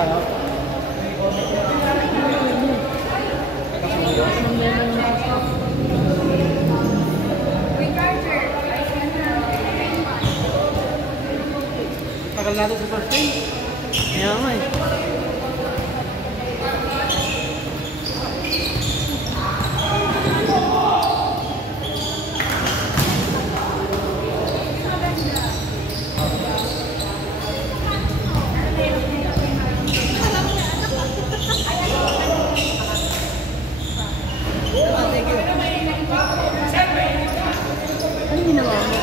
Tagal natin sa first day. Kaya nga eh. Ano ginawa mo?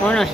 Ano?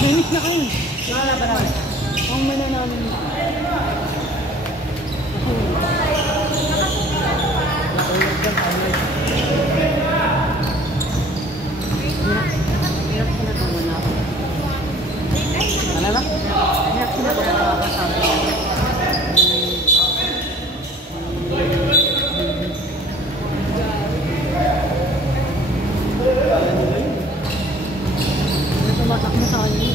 Mainit na kayo. Nakalaban naman. Ang mana namin. Hirap ko na naman ako. Ano na? Hirap ko na nakakasabi. Tumatak mo sa kanya.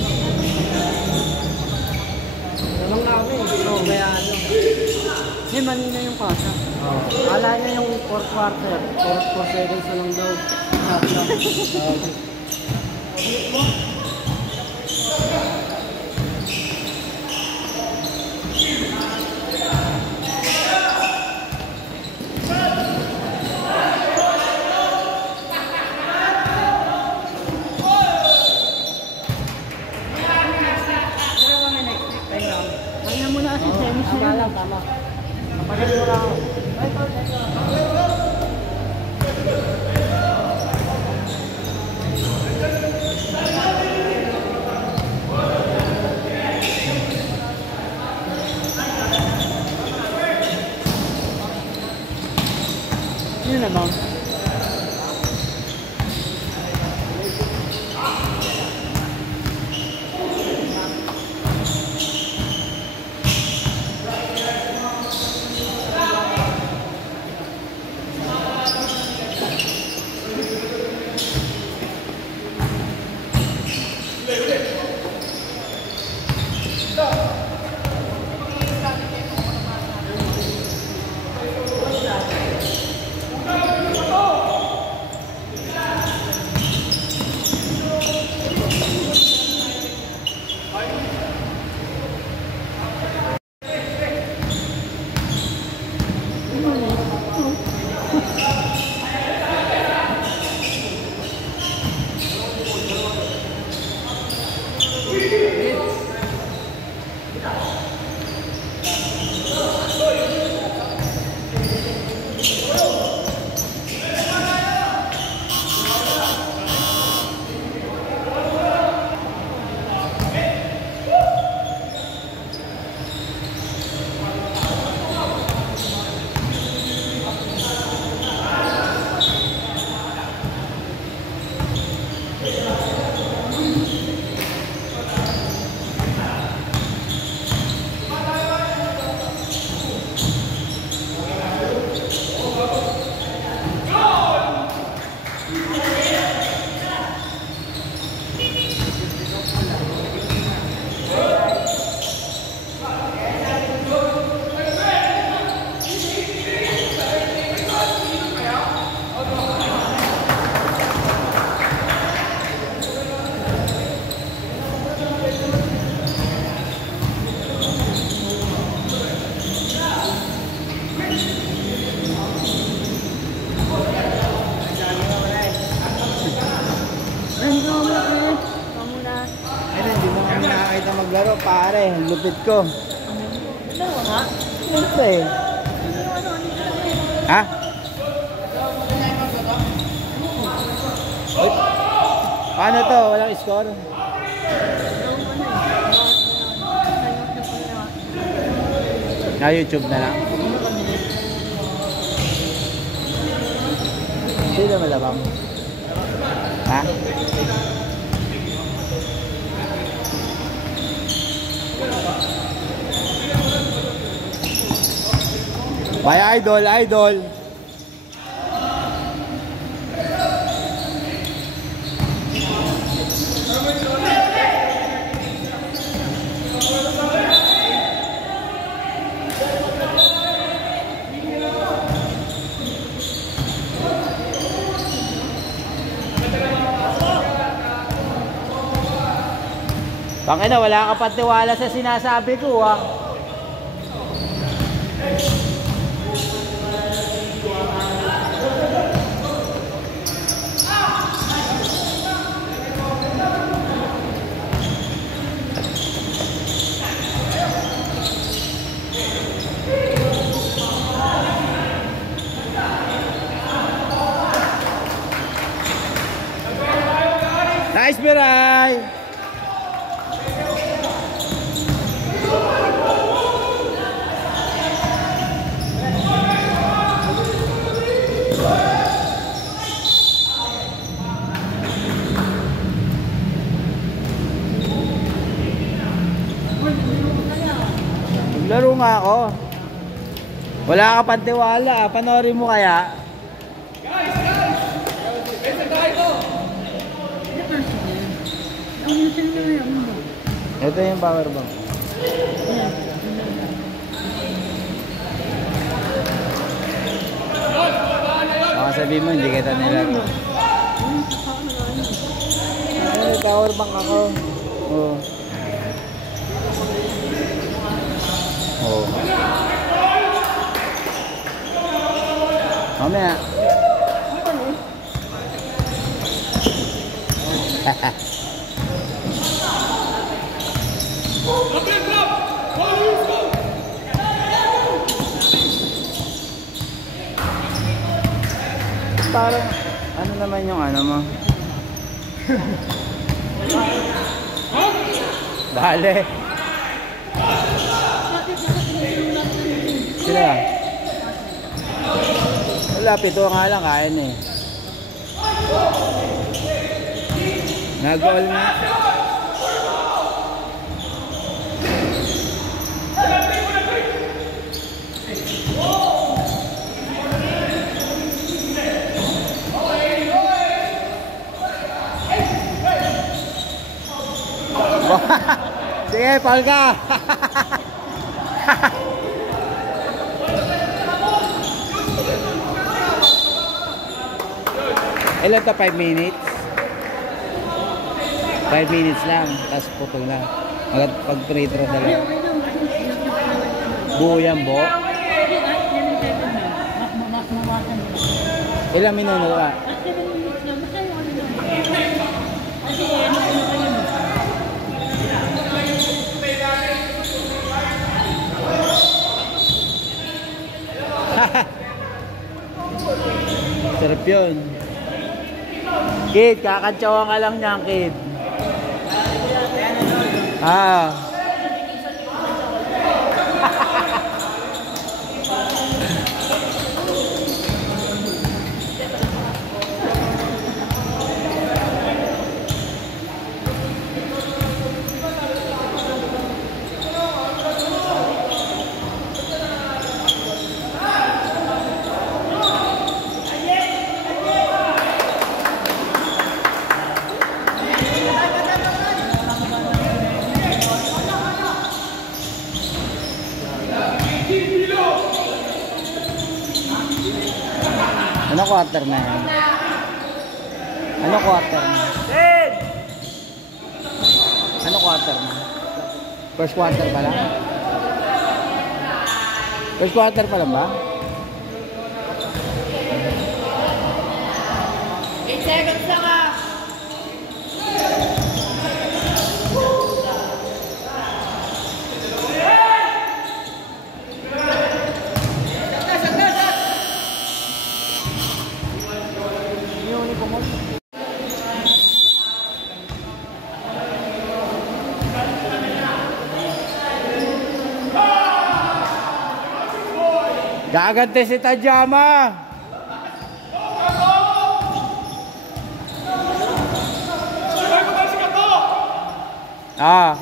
Lamang na kami. Oo, kaya ano. Hindi, mali na yung pasa. Kala niya yung 4 quarter. 4 seconds na lang daw. Kaya mo na kasi tennis na Tama yun. lang, tama. Kapagaling mo lang ako. Yun na ba? pare, lupit ko. Dalawa nga. Siyempre. Ha? Uy. Paano to? Walang score? Na YouTube na lang. Sino malabang? Ha? Bye idol, idol. Tangina, wala ka patiwala sa sinasabi ko, ah. Nice, Mirai! Laro nga ako. Wala ka pang tiwala. Panoorin mo kaya? Ito yung power bank. Baka sabihin mo hindi kita nilaro. May power bank ako. Oo. Oh. Mamaya. Parang ano naman yung ano mo? Dale. Sila. Wala, pito nga lang kain eh. Nag-goal na. Sige, foul ka. Ilan to? 5 minutes? 5 minutes lang, tapos putol na. Pag free throw na lang. Buo yan, bo? Ilang minuto ka? Sarap yun. Kid, kakantsawa ka lang niyan, kid. Ah. Ano quarter na yan? Ano quarter na? Ano quarter na? First quarter pa lang? First quarter pa lang ba? 8 seconds lang ah! 8 Gagante si Tajama. Ah.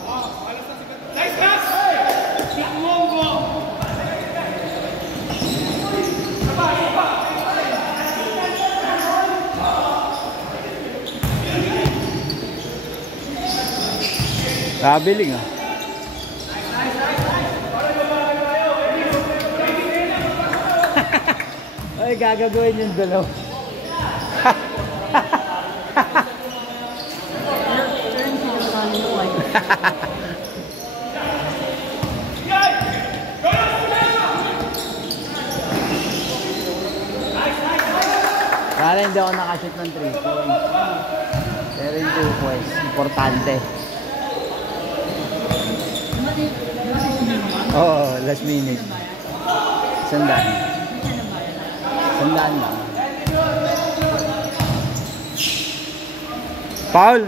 Kabiling ah. Ay, gagawin yung dalaw. Kala hindi ako nakashoot ng 3 points. Pero yung 2 points, importante. Oo, last minute. Sandaan. Sandaan lang. Foul!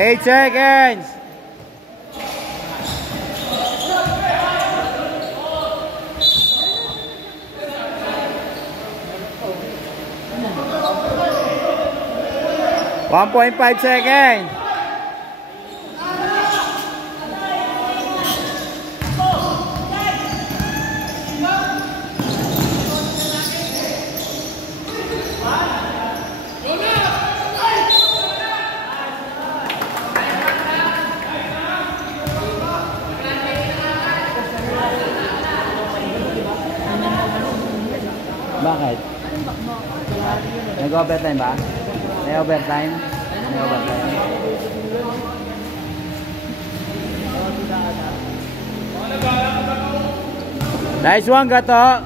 Eight seconds! .5 seconds. Bakit? Nag-overtime ba? May overtime? May overtime. Nice one, Gato!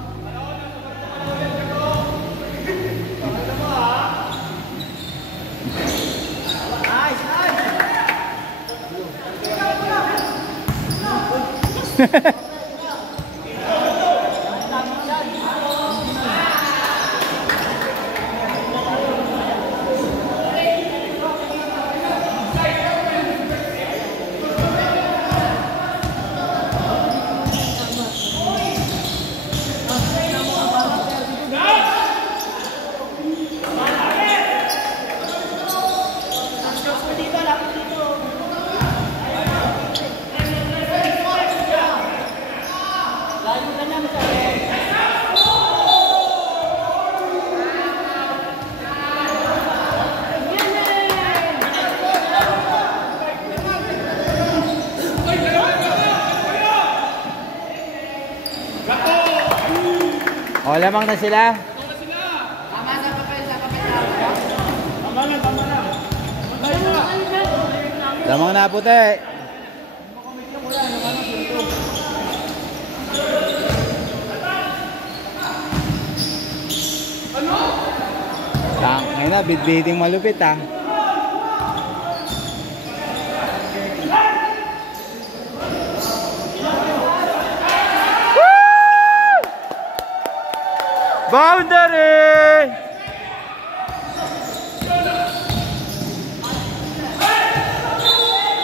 O, lamang na sila. Lamang na puti. Ngayon na, bit-biting malupit ah. Boundary!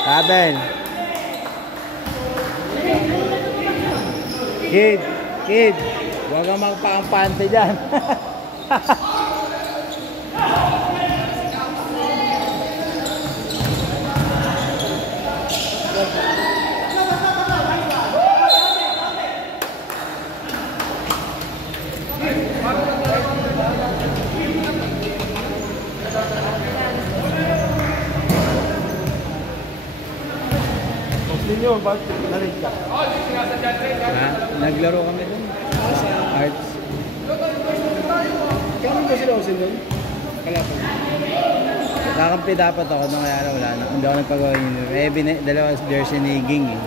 Abel. Kid. Huwag kang magpakampante dyan. Ninyo, bakit nalig ka? Naglaro kami dun. Arts. Kami ba sila usin doon? Kalapan. Kakampi dapat ako nung kaya wala na. Hindi ako nagpagawa yun. Dalawa jersey ni Ging eh.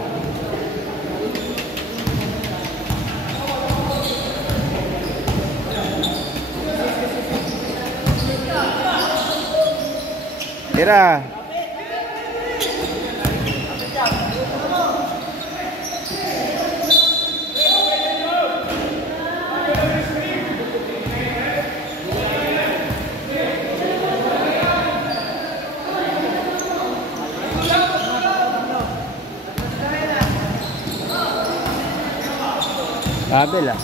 Tira. Kabel ah.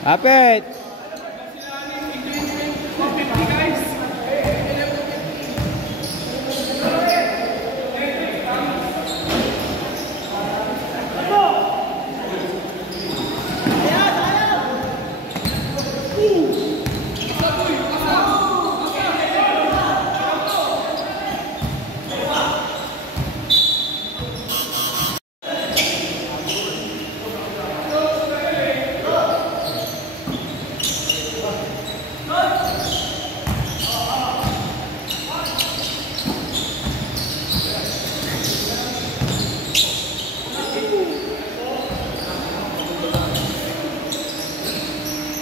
Kapit!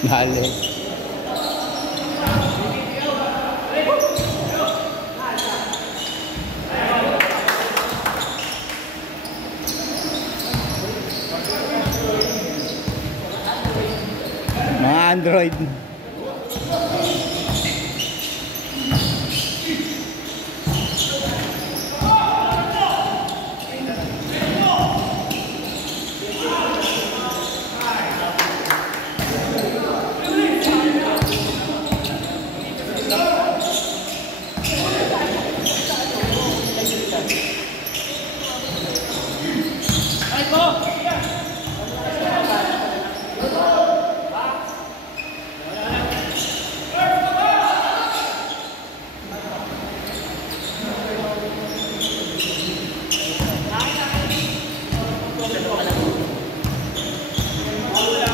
Dale. Mga Android.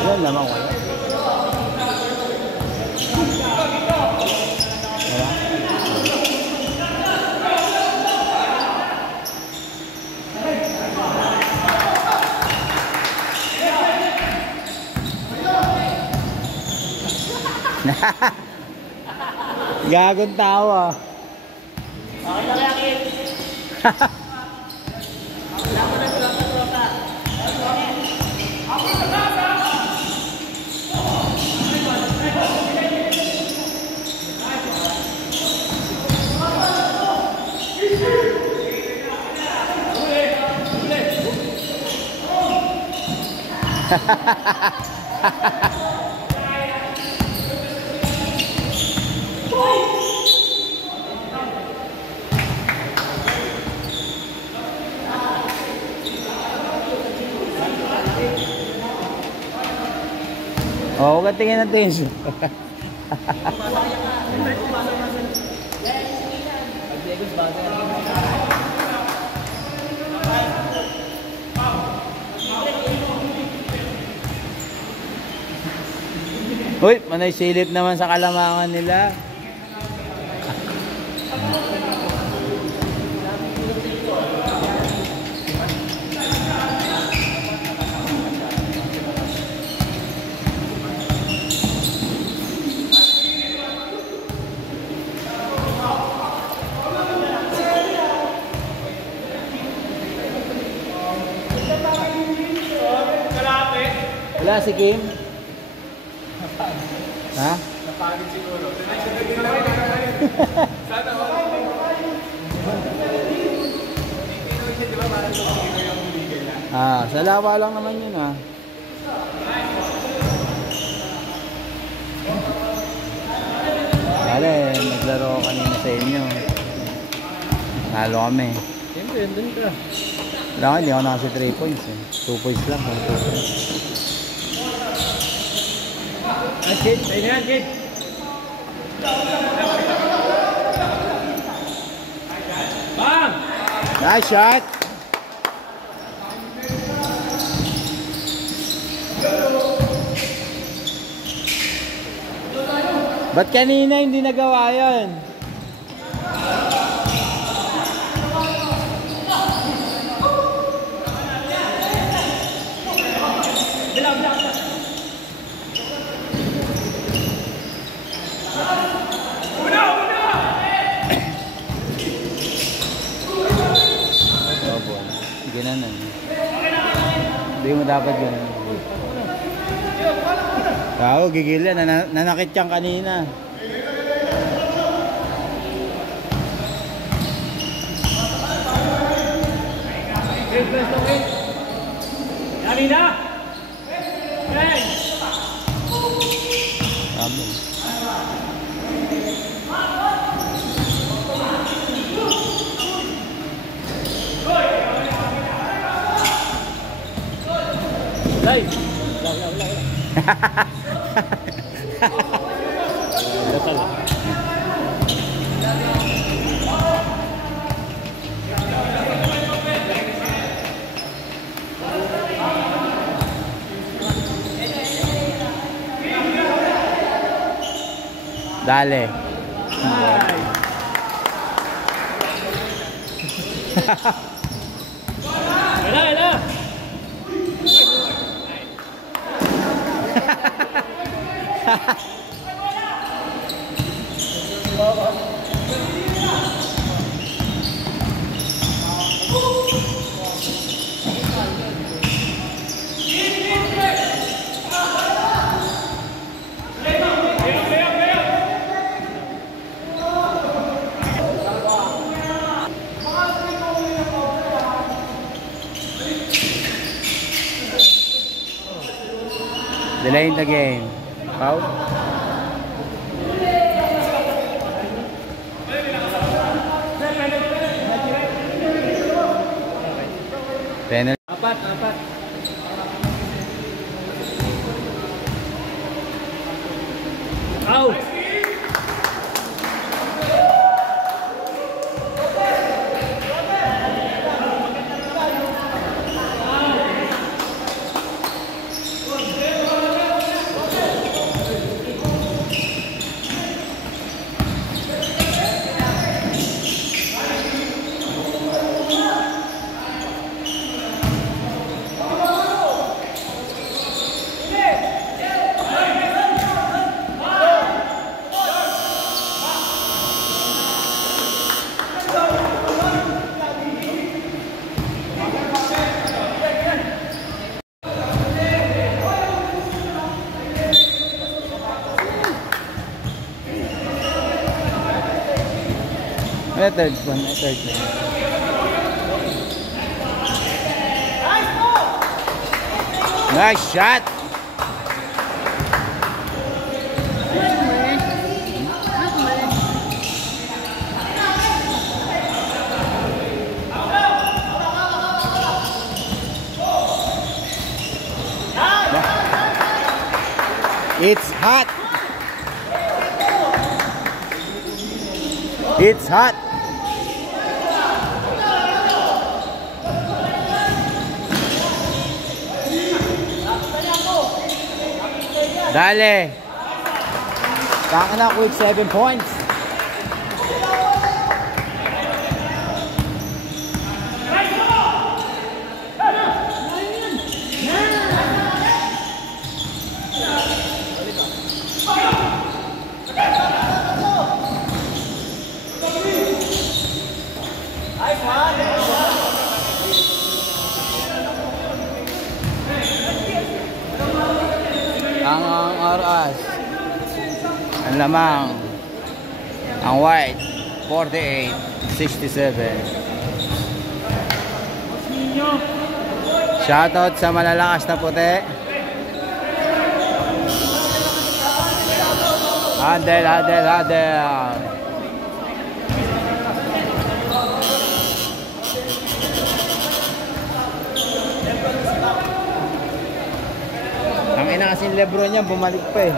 Yan lamang wala. Gagong tao ah. Oh, huwag tingin ng tissue. Uy, manay silip naman sa kalamangan nila. Wala si Kim? Ha? Napagod siguro. Sana all. Di ba parang tumigil yung bigay lang? Sa lawa lang naman yun Dale, naglaro ako kanina sa inyo. Nalo kami. Siyempre, yun ka. Wala, hindi ako nakasi 3 points 2 points lang. Kid, tayo na yan, Kid. Bang! Nice shot! Ba't kanina hindi nagawa yun? Ginanon. Hindi mo dapat yun. Tao, gigil yan. Nanakit siyang kanina. Dali na! Tama. Lay! Dale. Wala! Delaying the game. Foul? Penalty. Apat. Out! Third one. Nice shot. It's hot. It's hot. Dale. Kaka na quick 7 points. Tower As. Ang lamang. Ang white, 48.67. Shoutout sa malalakas na puti. Hadel. Ang ina kasing Lebron niya, bumalik pa eh.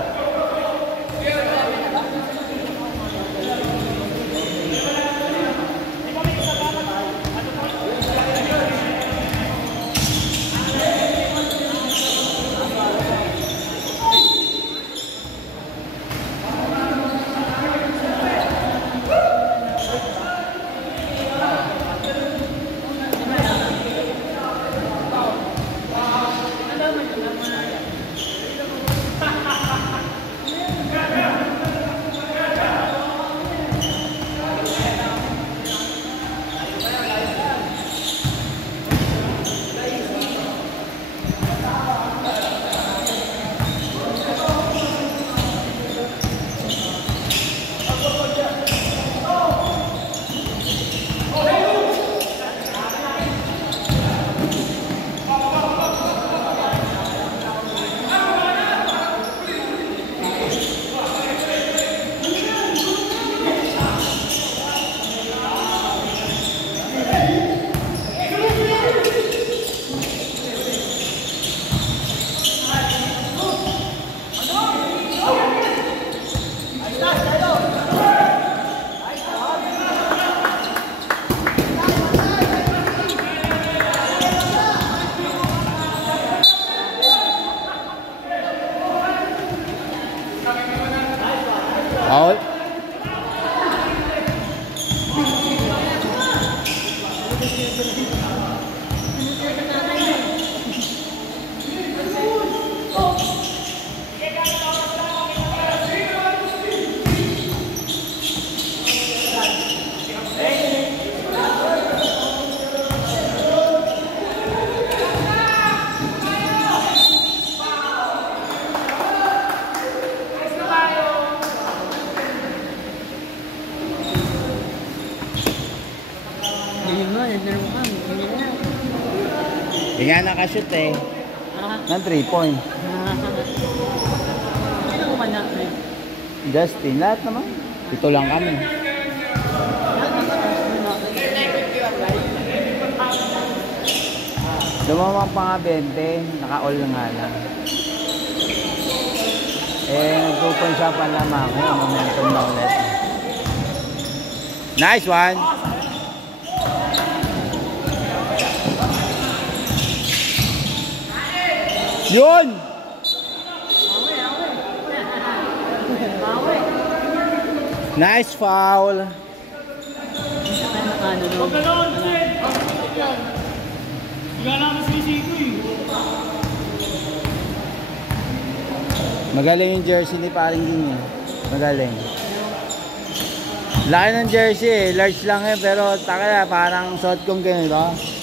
Out. Hindi nga nakashoot eh. Ng 3 point. Justin, lahat naman. Ito lang kami. Lumamang pa nga 20, naka-all na nga lang. Nag-open siya pa lamang. Momentum na ulit. Nice one! Yun! Nice foul! Magaling yung jersey ni paring din eh. Magaling. Laki ng jersey eh. Large lang eh. Pero takala parang suot kong ganito.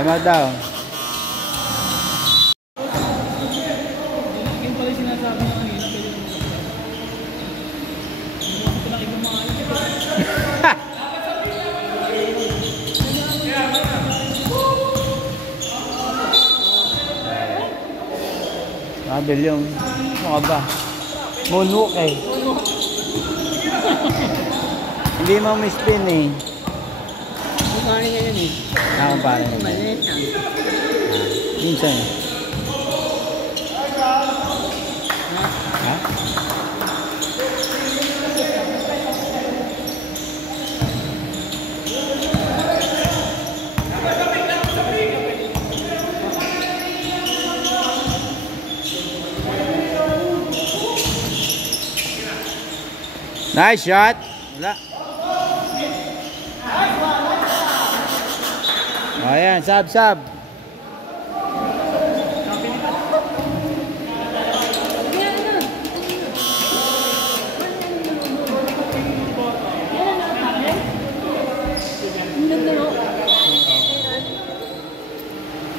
Time out daw. Yung pala sinasabi na kanina, Kabil yung, ano ka ba? Moonwalk eh. Hindi mo mispin eh. Kumpare niya yun eh. Kumpare niya. Maliit lang. Minsan. Ha? Nice shot. Wala. Ayan, sab.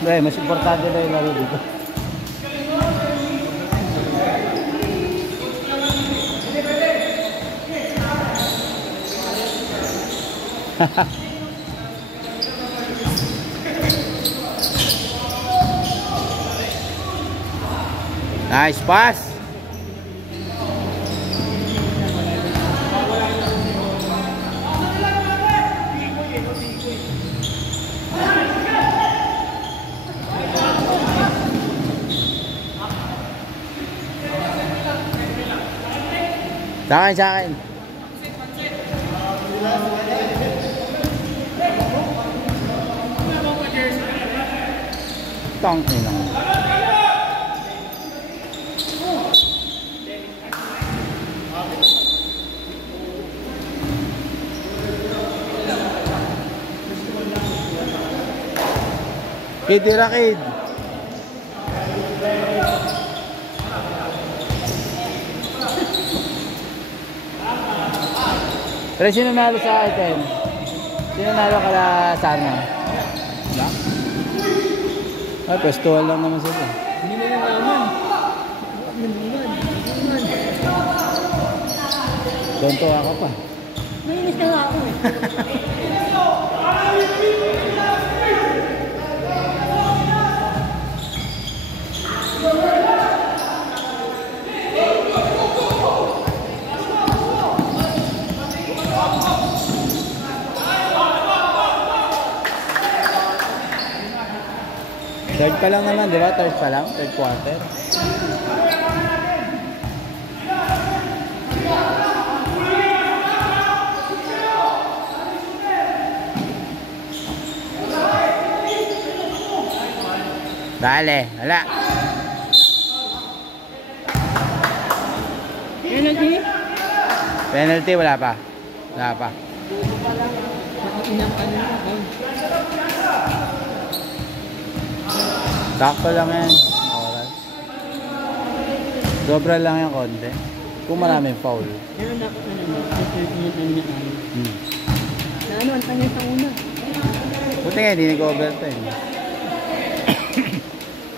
Hindi, mas importante na yung laro dito. Nice pass. Sa akin. Tangin lang. Kid, tira kid. Pero sino nalo sa item? Sino nalo kala Sarna? Diba? Ay, pwestuhan lang naman sila. Hindi na yung naman. Tonto ako pa. Mainis na ako eh. Third pa lang naman, di ba? Third pa lang, third quarter. Dale, wala. Penalty? Penalty, wala pa. Wala pa. Inang kanina. Sakto lang yan. Oras. Sobra lang yan konti. Kung maraming foul. Pero dapat na naman. Na ano, ang tangin sa una. Buti nga, hindi nag-overtime.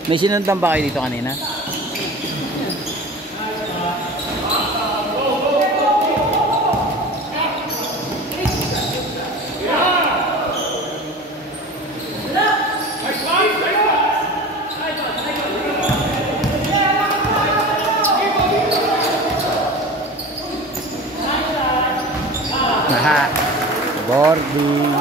May sinundan ba kayo dito kanina? Boarding.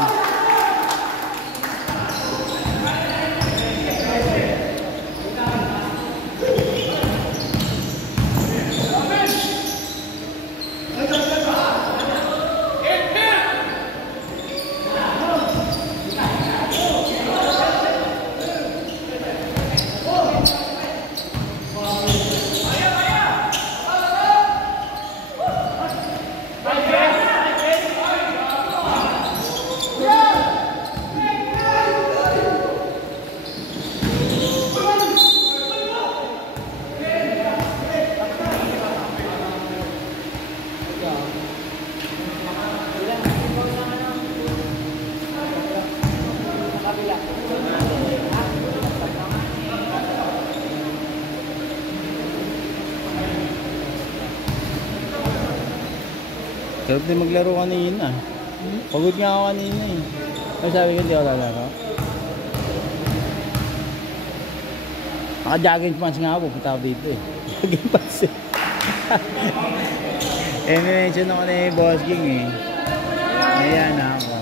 Sarap din maglaro kanina. Pagod nga ako kanina eh. Ay sabi ko hindi ako lalaro. Naka-jogging pants nga ako. Pupunta ako dito eh. Jogging pants eh. mention ako na yung Boss King eh. Ayan na ako.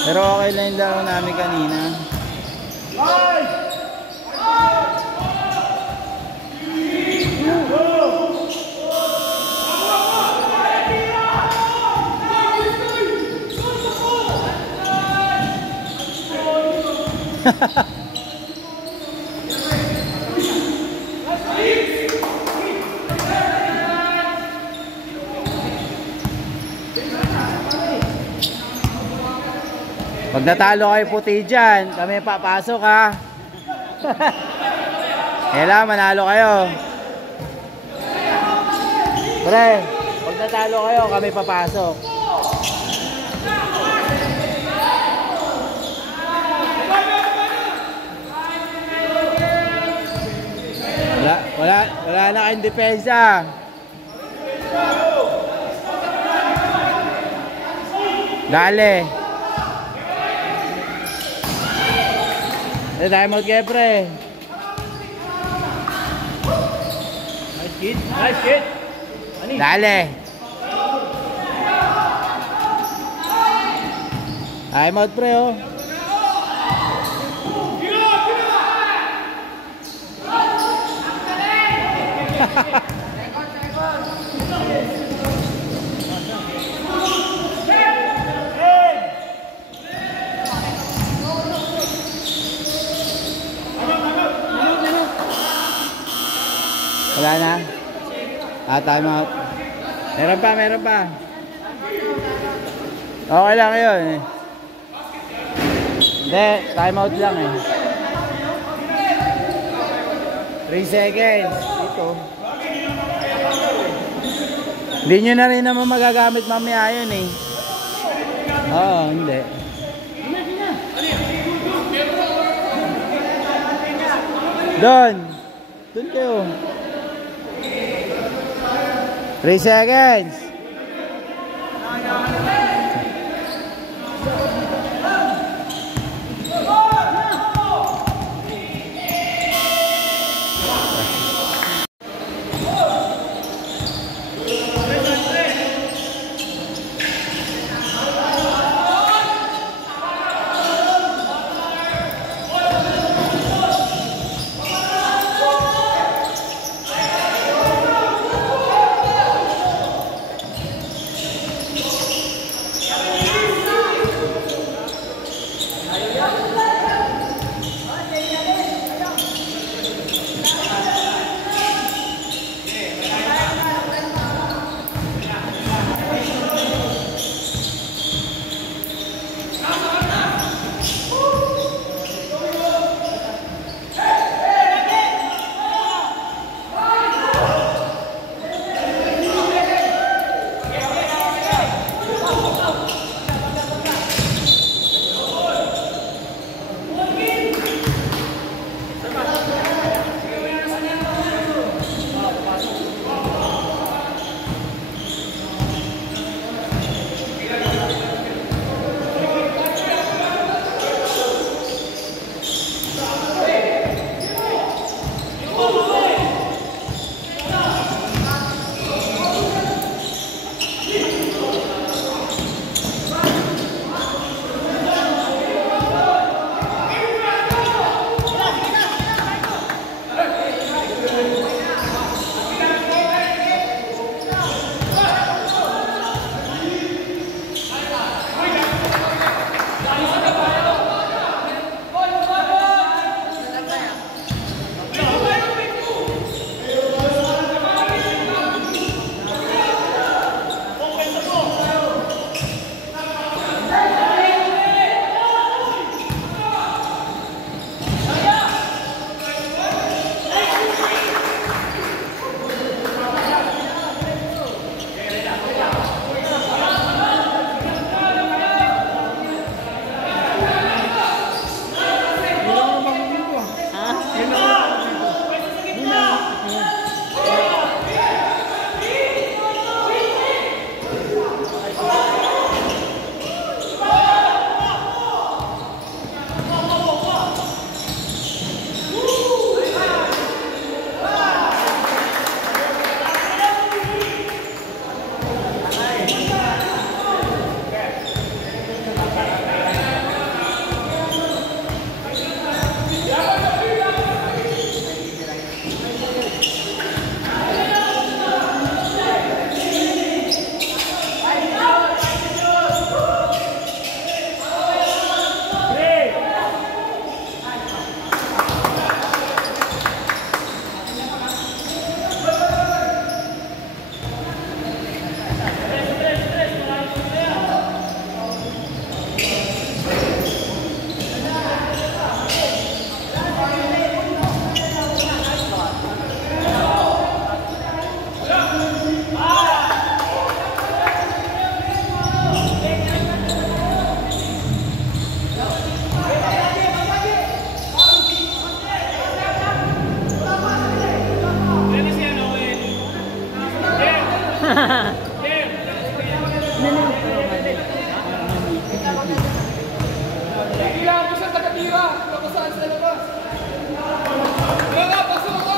Pero okay lang yung laro namin kanina. Pag natalo kayo puti dyan, kami papasok ha. Kailangan manalo kayo. Pre, pag natalo kayo, kami papasok. Wala na kayong depensa. Dale. Time out kayo, pre. Nice kid. Nice kid. Dale. Time out, pre, oh. Wala na? Time out. Meron pa. Okay lang yun eh. Hindi, time out lang eh. 3 seconds. Ito. Hindi nyo na rin naman magagamit mamaya yun eh. Oo, hindi. Doon kayo. 3 seconds. Kailangan ko sa taga-tira. Ako saan sa labas. Wala, pasok ako.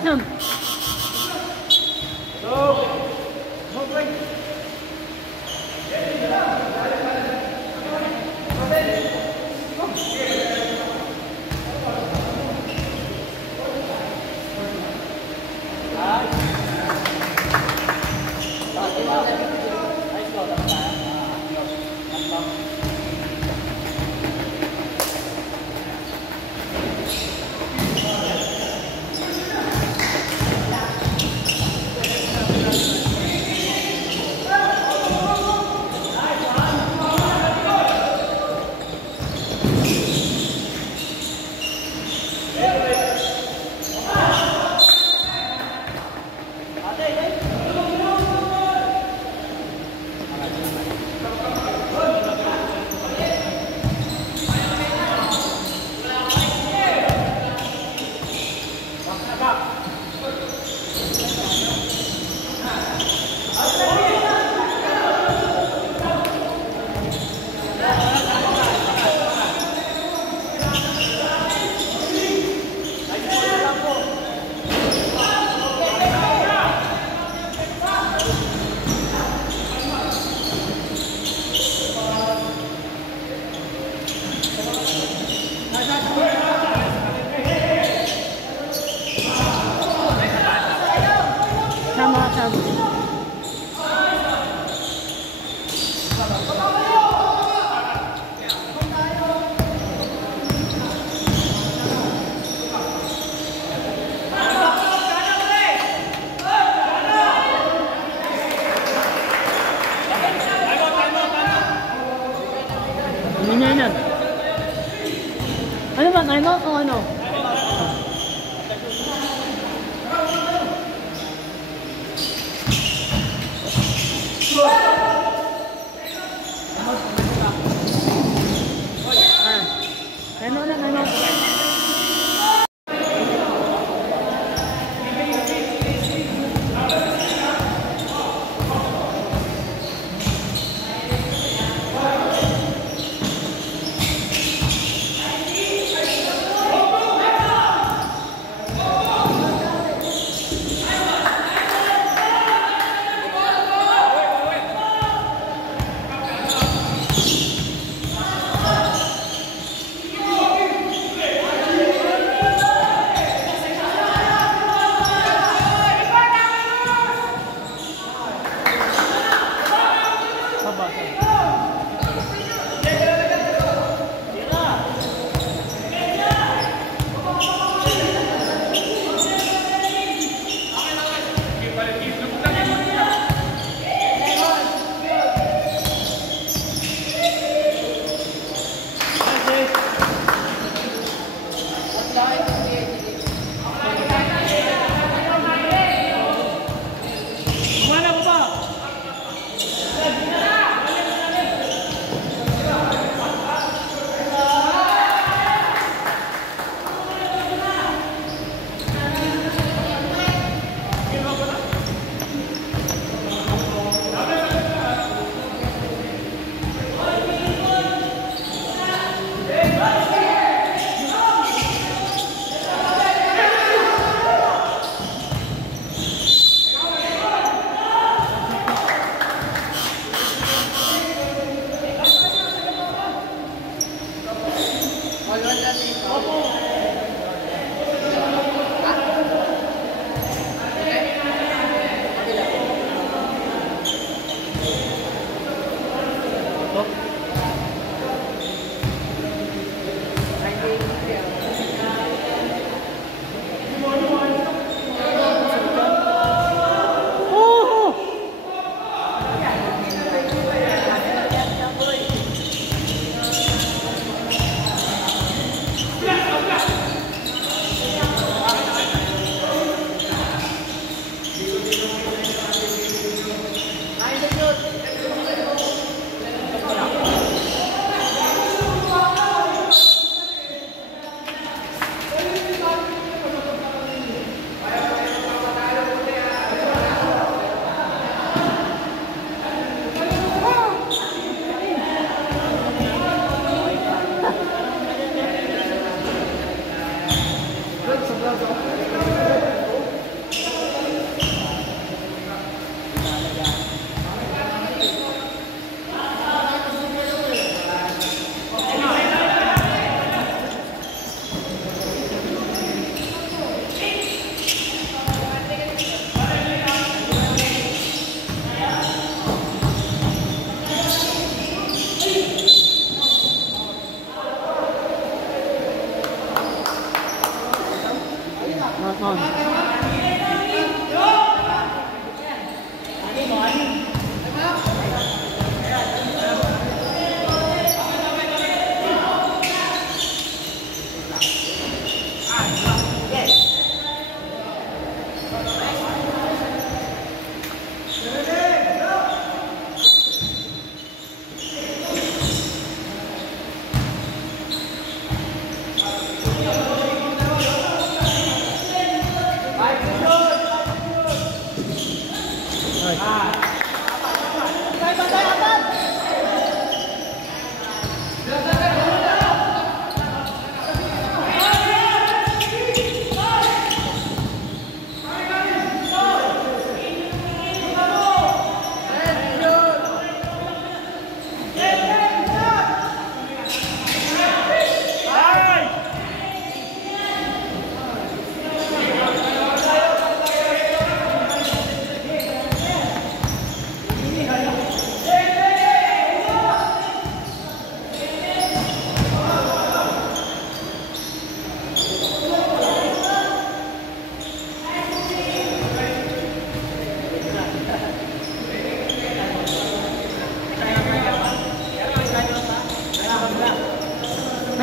Sam. Minyanan. Ano ba? Time out o ano? Ano na, ano?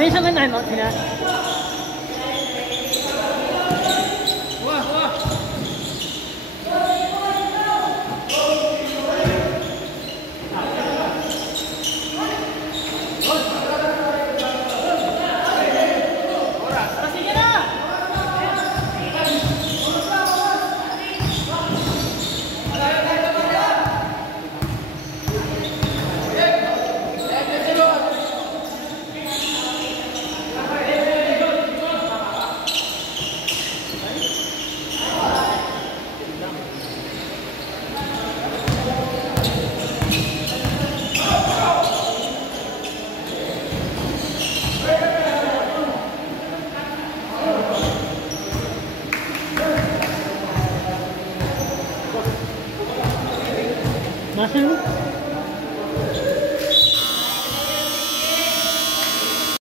May isang ganun, sina